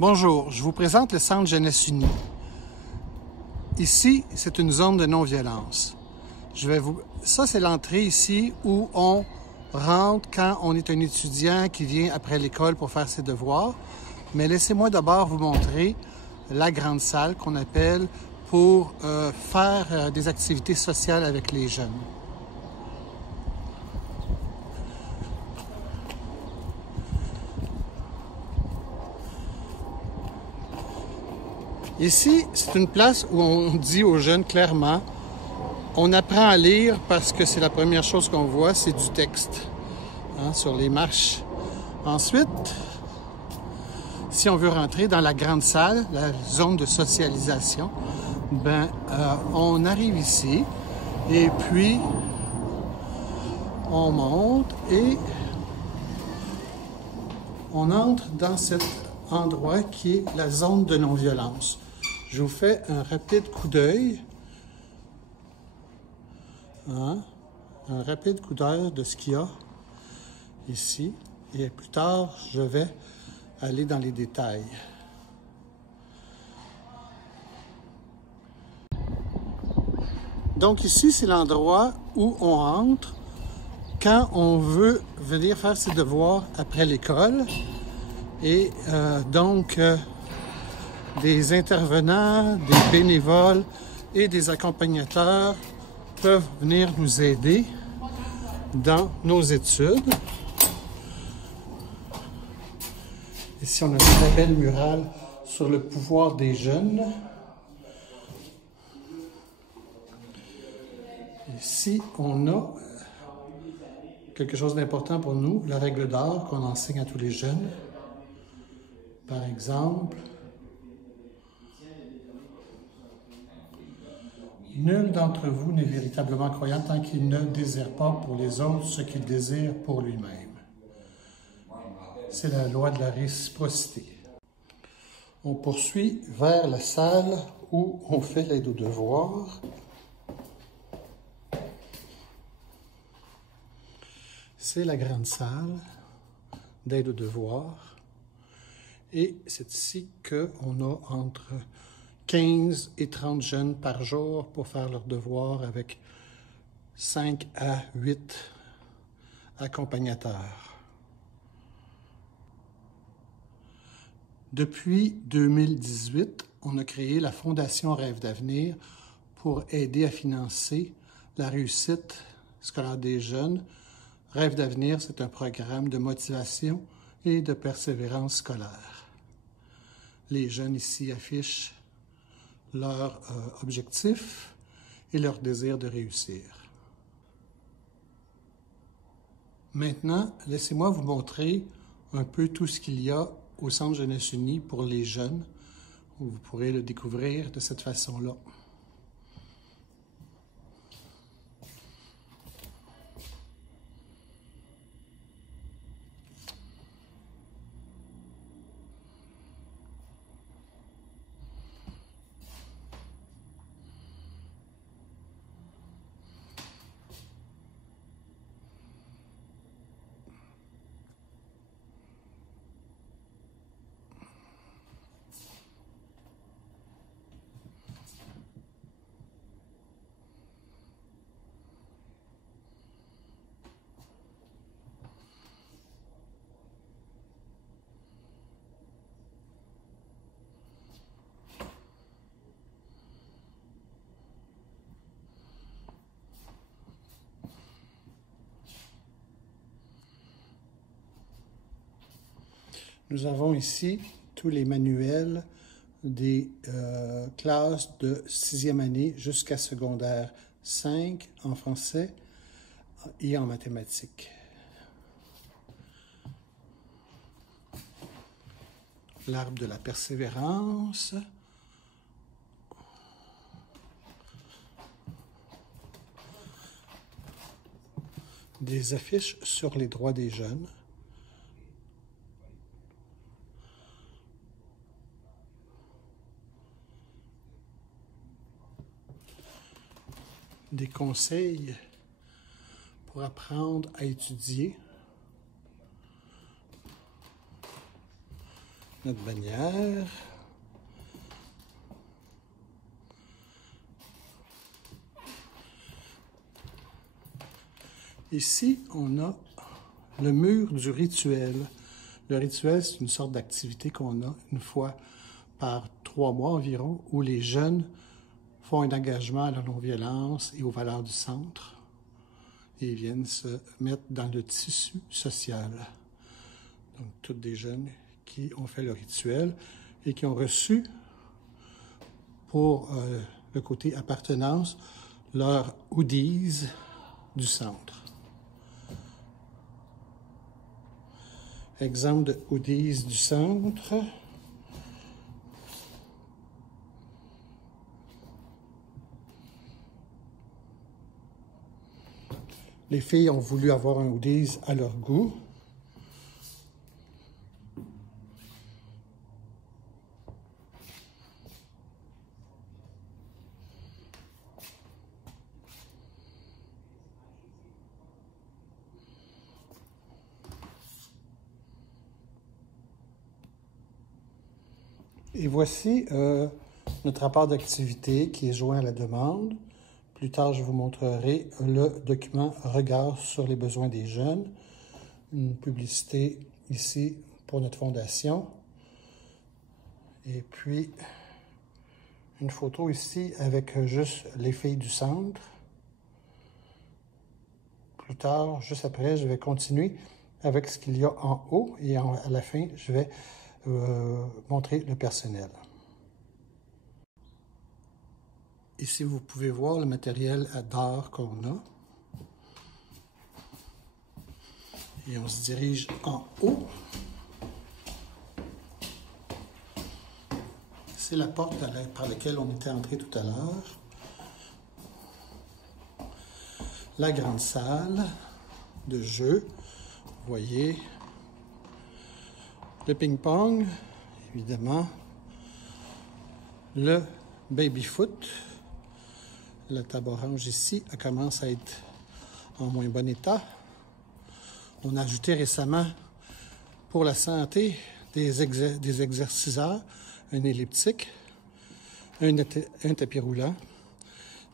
Bonjour, je vous présente le Centre Jeunesse Unie. Ici, c'est une zone de non-violence. Ça, c'est l'entrée ici où on rentre quand on est un étudiant qui vient après l'école pour faire ses devoirs. Mais laissez-moi d'abord vous montrer la grande salle qu'on appelle pour faire des activités sociales avec les jeunes. Ici, c'est une place où on dit aux jeunes clairement, on apprend à lire parce que c'est la première chose qu'on voit, c'est du texte sur les marches. Ensuite, si on veut rentrer dans la grande salle, la zone de socialisation, on arrive ici et puis on monte et on entre dans cet endroit qui est la zone de non-violence. Je vous fais un rapide coup d'œil. Un rapide coup d'œil de ce qu'il y a ici. Et plus tard, je vais aller dans les détails. Donc ici, c'est l'endroit où on entre quand on veut venir faire ses devoirs après l'école. Et des intervenants, des bénévoles et des accompagnateurs peuvent venir nous aider dans nos études. Ici, on a une très belle murale sur le pouvoir des jeunes. Ici, on a quelque chose d'important pour nous, la règle d'or qu'on enseigne à tous les jeunes. Par exemple, nul d'entre vous n'est véritablement croyant tant qu'il ne désire pas pour les autres ce qu'il désire pour lui-même. C'est la loi de la réciprocité. On poursuit vers la salle où on fait l'aide aux devoirs. C'est la grande salle d'aide aux devoirs. Et c'est ici qu'on a entre 15 et 30 jeunes par jour pour faire leurs devoirs avec 5 à 8 accompagnateurs. Depuis 2018, on a créé la Fondation Rêve d'avenir pour aider à financer la réussite scolaire des jeunes. Rêve d'avenir, c'est un programme de motivation et de persévérance scolaire. Les jeunes ici affichent leurs objectifs et leur désir de réussir. Maintenant, laissez-moi vous montrer un peu tout ce qu'il y a au Centre Jeunesse Unie pour les jeunes. Vous pourrez le découvrir de cette façon-là. Nous avons ici tous les manuels des classes de 6e année jusqu'à secondaire 5 en français et en mathématiques. L'arbre de la persévérance. Des affiches sur les droits des jeunes. Des conseils pour apprendre à étudier. notre bannière. Ici, on a le mur du rituel. Le rituel, c'est une sorte d'activité qu'on a une fois par 3 mois environ, où les jeunes font un engagement à la non-violence et aux valeurs du centre et viennent se mettre dans le tissu social. Donc, tous des jeunes qui ont fait le rituel et qui ont reçu pour le côté appartenance leur hoodies du centre. Exemple de hoodies du centre. Les filles ont voulu avoir un hoodies à leur goût. Et voici notre rapport d'activité qui est joint à la demande. Plus tard, je vous montrerai le document Regard sur les besoins des jeunes. Une publicité ici pour notre fondation. Et puis, une photo ici avec juste les filles du centre. Plus tard, juste après, je vais continuer avec ce qu'il y a en haut et à la fin, je vais montrer le personnel. Ici, vous pouvez voir le matériel d'art qu'on a. Et on se dirige en haut. C'est la porte par laquelle on était entré tout à l'heure. La grande salle de jeu. Vous voyez le ping-pong, évidemment. Le baby-foot. La table orange ici, elle commence à être en moins bon état. On a ajouté récemment, pour la santé des exerciceurs, un elliptique, un tapis roulant.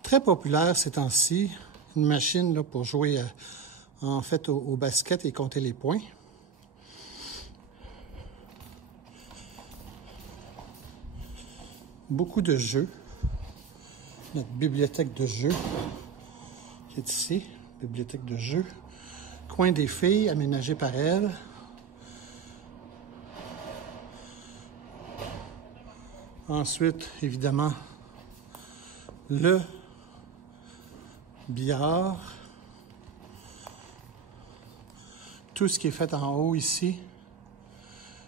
Très populaire ces temps-ci, une machine là, pour jouer en fait au basket et compter les points. Beaucoup de jeux. Notre bibliothèque de jeux qui est ici, bibliothèque de jeux. Coin des filles, aménagé par elles. Ensuite, évidemment, le billard. Tout ce qui est fait en haut ici,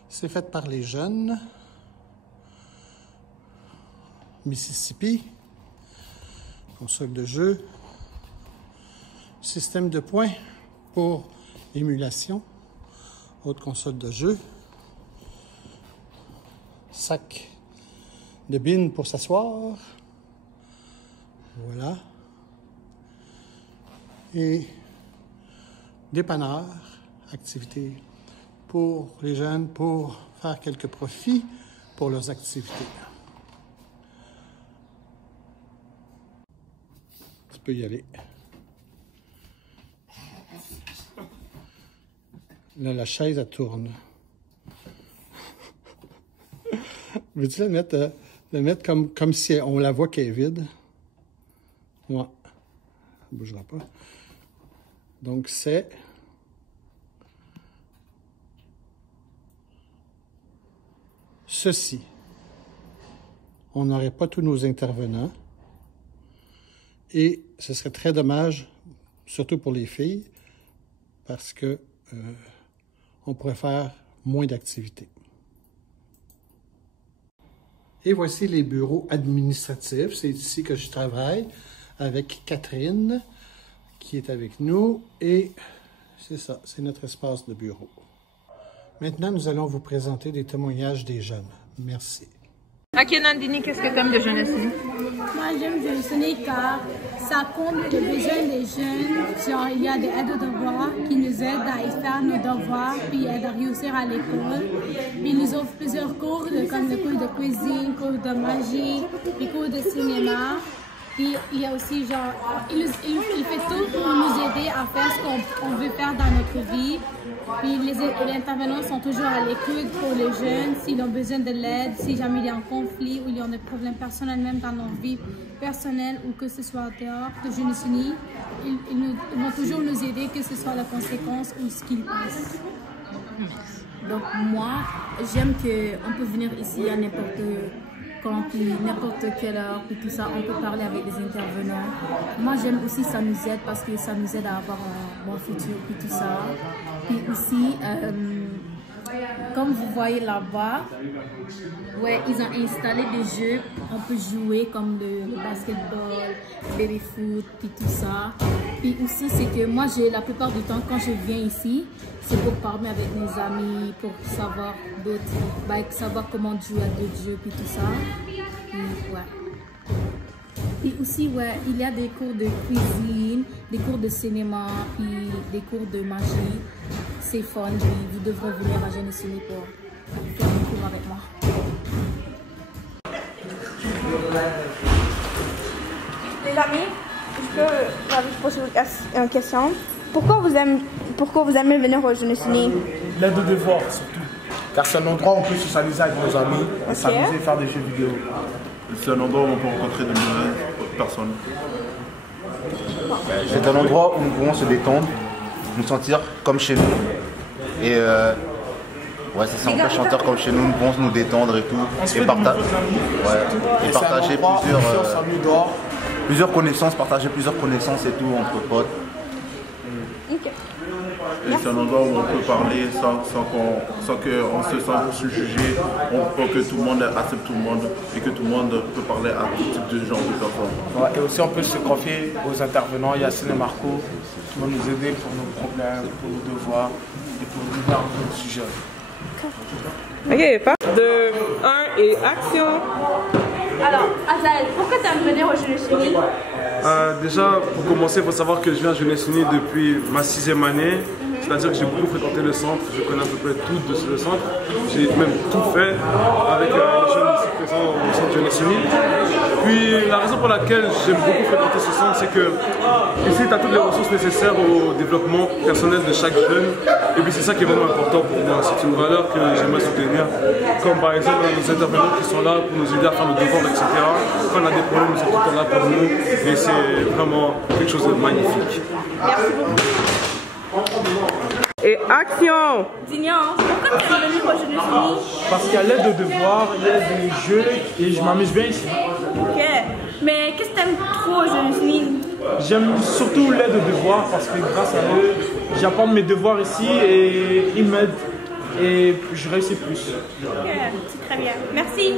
c'est fait par les jeunes. Mississippi. Console de jeu, système de points pour émulation, autre console de jeu, sac de bines pour s'asseoir, voilà, et dépanneur, activité pour les jeunes pour faire quelques profits pour leurs activités. Peut y aller. Là, la chaise, elle tourne. Veux-tu la mettre comme si on la voit qu'elle est vide? Ouais. Elle ne bougera pas. Donc, c'est ceci. On n'aurait pas tous nos intervenants. Et ce serait très dommage, surtout pour les filles, parce que on pourrait faire moins d'activités. Et voici les bureaux administratifs. C'est ici que je travaille avec Catherine, qui est avec nous. Et c'est ça, c'est notre espace de bureau. Maintenant, nous allons vous présenter des témoignages des jeunes. Merci. Ok Nandini, qu'est-ce que tu aimes de Jeunesse Unie? Moi j'aime Jeunesse Unie car ça comble les besoins des jeunes. Genre, il y a des aides aux devoirs qui nous aident à faire nos devoirs puis aident à réussir à l'école. Puis ils nous offrent plusieurs cours comme le cours de cuisine, cours de magie, les cours de cinéma. Puis il y a aussi genre, il fait tout pour nous aider à faire ce qu'on veut faire dans notre vie. Puis les intervenants sont toujours à l'écoute pour les jeunes s'ils ont besoin de l'aide, si jamais il y a un conflit ou il y a des problèmes personnels même dans leur vie personnelle ou que ce soit dehors de Jeunesse Unie. Ils vont toujours nous aider, que ce soit la conséquence ou ce qu'ils passent. Donc moi, j'aime qu'on peut venir ici à n'importe quand, puis n'importe quelle heure, puis tout ça, on peut parler avec les intervenants. Moi, j'aime aussi ça nous aide parce que ça nous aide à avoir un bon futur, puis tout ça. Puis aussi, comme vous voyez là-bas, ouais, ils ont installé des jeux, on peut jouer comme le basketball, baby foot, puis tout ça. Puis aussi, c'est que moi, la plupart du temps, quand je viens ici, c'est pour parler avec mes amis, pour savoir savoir comment jouer à d'autres jeux, puis tout ça. Puis, ouais. Puis aussi, ouais, il y a des cours de cuisine, des cours de cinéma, puis des cours de magie. C'est fun, vous devrez venir à Jeunesse Unie pour faire des cours avec moi. Les amis, je peux vous poser une question. Pourquoi vous aimez venir aux Jeunesse Unie? L'aide aux devoirs, surtout. Car c'est un endroit où on peut socialiser avec nos amis, et s'amuser et faire des jeux vidéo. C'est un endroit où on peut rencontrer de nouvelles personnes. C'est un endroit où nous pouvons se détendre, nous sentir comme chez nous. Et ouais, c'est ça, on peut chanter comme chez nous, nous pouvons nous détendre et tout. Et partager plusieurs connaissances, partager plusieurs connaissances et tout entre potes. Et c'est un endroit où on peut parler sans qu'on se sente jugé, que tout le monde accepte tout le monde et que tout le monde peut parler à tout type de genre de personnes. Ouais, et aussi on peut se confier aux intervenants, Yacine et Marco, qui vont nous aider pour nos problèmes, pour nos devoirs et pour nous voir nos sujets. Ok, pas de 1 et action. Alors, Azael, pourquoi tu aimes venir aux Jeunesse Unie? Déjà, pour commencer, il faut savoir que je viens à Jeunesse Unie depuis ma 6e année. C'est-à-dire que j'ai beaucoup fréquenté le centre, je connais à peu près tout de ce centre. J'ai même tout fait avec les jeunes ici présents au centre Jeunesse Unie. Puis la raison pour laquelle j'aime beaucoup fréquenter ce centre, c'est que ici tu as toutes les ressources nécessaires au développement personnel de chaque jeune. Et puis c'est ça qui est vraiment important pour moi. C'est une valeur que j'aimerais soutenir. Comme par exemple nos intervenants qui sont là pour nous aider à faire nos devoirs, etc. Quand on a des problèmes, ils sont tout le temps là pour nous. Et c'est vraiment quelque chose de magnifique. Merci beaucoup. Et action. Dignan, pourquoi tu aimes venir aux Jeunesse Unie? Parce qu'il y a l'aide aux devoirs, il y a des jeux et je m'amuse bien ici. Ok, mais qu'est-ce que tu aimes trop aux Jeunesse Unie? J'aime surtout l'aide aux devoirs parce que grâce à eux, j'apporte mes devoirs ici et ils m'aident et je réussis plus. Ok, c'est très bien. Merci.